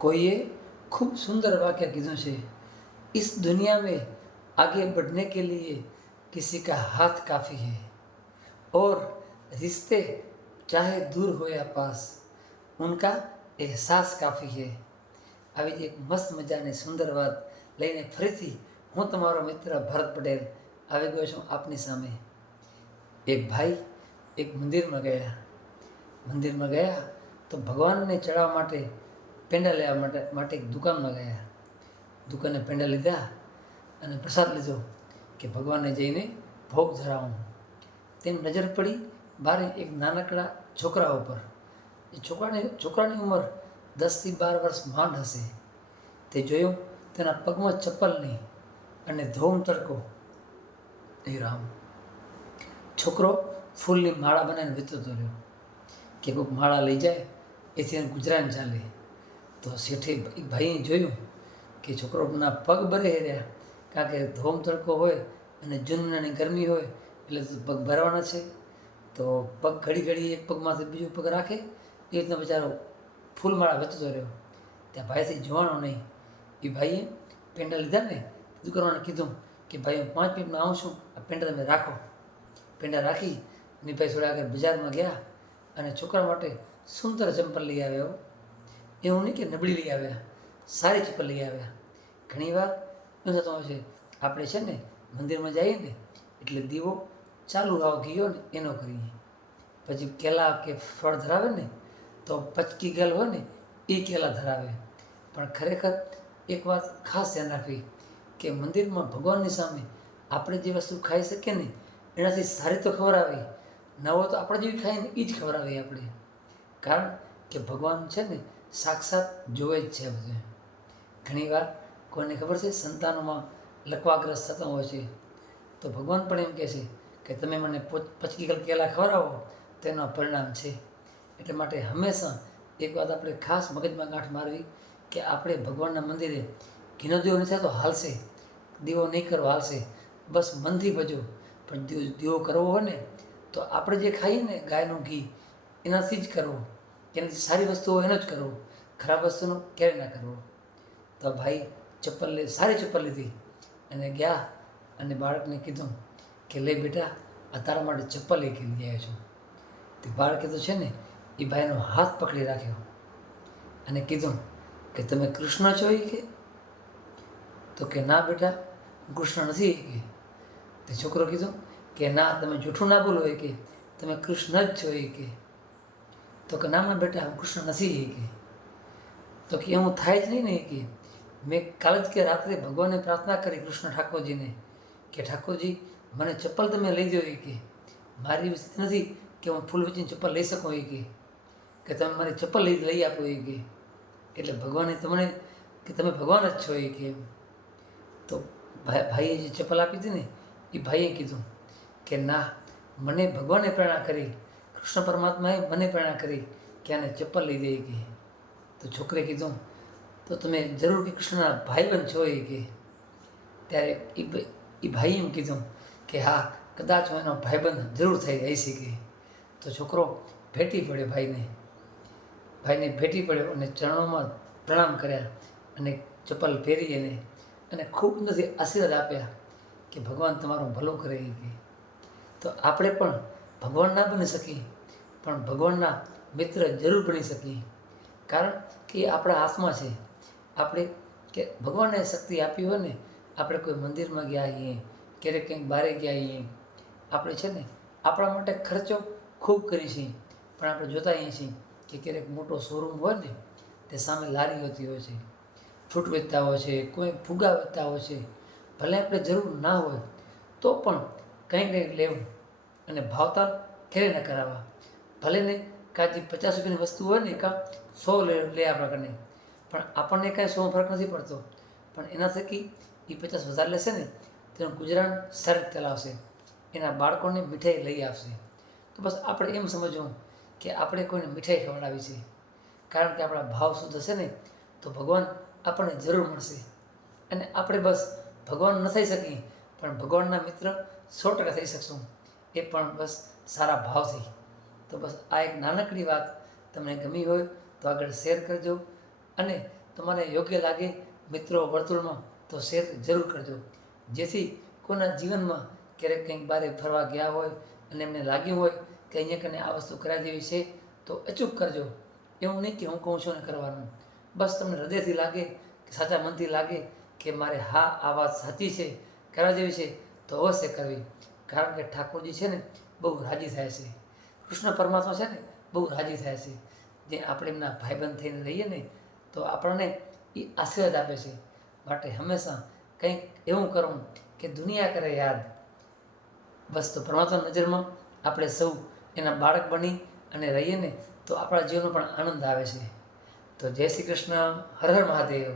कोई खूब सुंदर वाक्य कीधुं छे। इस दुनिया में आगे बढ़ने के लिए किसी का हाथ काफ़ी है और रिश्ते चाहे दूर हो या पास उनका एहसास काफ़ी है। આવી જ એક મસ્ત મજાની સુંદર વાત લઈને ફરીથી હું તમારો મિત્ર ભરત પટેલ આવી ગયો છું આપની સામે। એક ભાઈ એક મંદિરમાં ગયા તો ભગવાનને ચડાવવા માટે પેંડા લેવા માટે એક દુકાનમાં ગયા। દુકાને પેંડા લીધા અને પ્રસાદ લીધો કે ભગવાનને જઈને ભોગ ધરાવું। તેની નજર પડી બારે એક નાનકડા છોકરા ઉપર। એ છોકરાની ઉંમર 10 થી 12 વર્ષ માંડ હશે। તે જોયું તેના પગમાં ચપ્પલ નહીં અને ધોમ તડકો। એ રામ! છોકરો ફૂલની માળા બનાવીને વેચતો રહ્યો કે કોઈક માળા લઈ જાય એથી એને ગુજરાન ચાલે। તો શેઠે ભાઈએ જોયું કે છોકરોના પગ ભરે રહ્યા, કારણ કે ધોમ તડકો હોય અને જૂન મહિનાની ગરમી હોય એટલે પગ ભરવાના છે। તો પગ ઘડી એક પગમાંથી બીજો પગ રાખે એ રીતના બિચારો ફૂલમાળા વેચતો રહ્યો। ત્યાં ભાઈથી જોવાનો નહીં। એ ભાઈએ પેંડા લીધા ને દુકાનવાળાને કીધું કે ભાઈ હું 5 મિનિટમાં આવું છું, આ પેંડા તમે રાખો। પેંડા રાખી અને ભાઈ થોડા આગળ બજારમાં ગયા અને છોકરા માટે સુંદર ચંપલ લઈ આવ્યો। એવું નહીં કે નબળી લઈ આવ્યા, સારી ચપ્પલ લઈ આવ્યા। ઘણીવાર શું થતું હોય છે, આપણે છે ને મંદિરમાં જઈએ ને એટલે દીવો ચાલુ રાવ ગયો ને એનો કરીએ, પછી કેલા કે ફળ ધરાવે ને તો પચકી ગયેલ હોય ને એ કેલા ધરાવે। પણ ખરેખર એક વાત ખાસ ધ્યાન રાખવી કે મંદિરમાં ભગવાનની સામે આપણે જે વસ્તુ ખાઈ શકીએ ને એનાથી સારી તો ખવડાવી, ન હોય તો આપણે જેવી ખાઈએ ને એ જ ખવડાવીએ આપણે। કારણ કે ભગવાન છે ને સાક્ષાત જોવે જ છે બધે। ઘણીવાર કોઈને ખબર છે સંતાનોમાં લકવાગ્રસ્ત થતા હોય છે તો ભગવાન પણ એમ કહે છે કે તમે મને પચકી કેલા ખવડાવો તેનું પરિણામ છે। એટલે માટે હંમેશા એક વાત આપણે ખાસ મગજમાં ગાંઠ મારવી કે આપણે ભગવાનના મંદિરે ઘીનો દીવો નહીં થાય તો હાલશે, દીવો નહીં કરવો હાલશે, બસ મનથી ભજો। પણ દીવો કરવો હોય ને તો આપણે જે ખાઈએ ને ગાયનું ઘી એનાથી જ કરવો, એનાથી સારી વસ્તુ હોય એનો જ કરવો, ખરાબ વસ્તુનો ક્યારેય ના કરવો। તો ભાઈ સારી ચપ્પલ લીધી અને ગયા અને બાળકને કીધું કે લે બેટા આ તારા માટે ચપ્પલ લઈ આવ્યો છું। તે બાળકે તો છે ને એ ભાઈનો હાથ પકડી રાખ્યો અને કીધું કે તમે કૃષ્ણ છો એ કે? તો કે ના બેટા હું કૃષ્ણ નથી એ કે। તે છોકરો કીધું કે ના તમે જૂઠું ના બોલો એ કે તમે કૃષ્ણ જ છો એ કે। તો કે ના બેટા હું કૃષ્ણ નથી એ કે। તો કે એવું થાય જ નહીં ને એ કે મેં કાલે જ કે રાત્રે ભગવાનને પ્રાર્થના કરી કૃષ્ણ ઠાકોરજીને કે ઠાકોરજી મને ચપ્પલ તમે લઈ દો એ કે મારી એવી સ્થિતિ નથી કે હું ફૂલ વેચીને ચપ્પલ લઈ શકું એ કે તમે મારી ચપ્પલ લઈ આપો એ કે। એટલે ભગવાને તમને કે તમે ભગવાન જ છો એ કે। તો ભાઈએ જે ચપ્પલ આપી હતી ને એ ભાઈએ કીધું કે ના મને ભગવાને પ્રેરણા કરી, કૃષ્ણ પરમાત્માએ મને પ્રેરણા કરી કે આને ચપ્પલ લઈ દે એ કે। તો છોકરે કીધું તો તમે જરૂર કે કૃષ્ણના ભાઈબંધ છો એ કે। ત્યારે એ ભાઈએ એમ કીધું કે હા કદાચ હું એનો ભાઈબંધ જરૂર થઈ જાય છે કે। તો છોકરો ભેટી પડ્યો ભાઈને ભેટી પડ્યો અને ચરણોમાં પ્રણામ કર્યા અને ચપ્પલ પહેરી અને ખૂબ નથી આશીર્વાદ આપ્યા કે ભગવાન તમારું ભલું કરે એ કે। તો આપણે પણ ભગવાન ના બની શકીએ પણ ભગવાનના મિત્ર જરૂર બની શકીએ, કારણ કે એ આપણા હાથમાં છે। આપણે કે ભગવાનને શક્તિ આપી હોય ને, આપણે કોઈ મંદિરમાં ગયા હોઈએ, ક્યારેક કંઈક બહાર ગયા હોઈએ, આપણે છે ને આપણા માટે ખર્ચો ખૂબ કરીએ છીએ પણ આપણે જોતા હોઈએ છીએ કે ક્યારેક મોટો શોરૂમ હોય ને તે સામે લારી હોતી હોય છે, ફ્રૂટ વેચતા હોય છે, કોઈ ફુગ્ગા વેચતા હોય છે, ભલે આપણે જરૂર ના હોય તો પણ કંઈક લેવું અને ભાવતાલ ક્યારેય ન કરાવવા। ભલે ને કાંઈ 50 રૂપિયાની વસ્તુ હોય ને કાં 100 લે આપણા કને, પણ આપણને કાંઈ 100 ફરક નથી પડતો, પણ એના થકી એ 50 વધારે લેશે ને તેનું ગુજરાન સારી રીતે ચલાવશે, એના બાળકોને મીઠાઈ લઈ આવશે। તો બસ આપણે એમ સમજવું કે આપણે કોઈને મીઠાઈ ખવડાવી છે, કારણ કે આપણા ભાવ શુદ્ધ હશે ને તો ભગવાન આપણને જરૂર મળશે। અને આપણે બસ ભગવાન ન થઈ શકીએ પણ ભગવાનના મિત્ર 100% થઈ શકશું, એ પણ બસ સારા ભાવથી। તો બસ આ એક નાનકડી વાત તમને ગમી હોય તો આગળ શેર કરજો અને તમારે યોગ્ય લાગે મિત્રો વર્તુળમાં તો શેર જરૂર કરજો, જેથી કોઈના જીવનમાં ક્યારેક કંઈક બહાર ફરવા ગયા હોય અને એમને લાગ્યું હોય કે અહીંયા કને આ વસ્તુ કરાવી દેવી છે તો અચૂક કરજો. એવું નહીં કે હું કહું છું ને કરવાનું. બસ તમને હૃદયથી લાગે કે સાચા મનથી લાગે કે મારે હા આ વાત સાચી છે, કરાવી દેવી છે તો અવશ્ય કરવી. કારણ કે ઠાકોરજી છે ને બહુ રાજી થાય છે, કૃષ્ણ પરમાત્મા છે ને બહુ રાજી થાય છે. જે આપણે એમના ભાઈબંધ થઈને રહીએ ને તો આપણને એ આશીર્વાદ આપે છે. માટે હંમેશા કંઈક એવું કરવું કે દુનિયા કરે યાદ. બસ તો પરમાત્મા નજરમાં આપણે સૌ એના બાળક બની અને રહીએ ને તો આપણા જીવનમાં પણ આનંદ આવે છે. તો જય શ્રી કૃષ્ણ, હર હર મહાદેવ.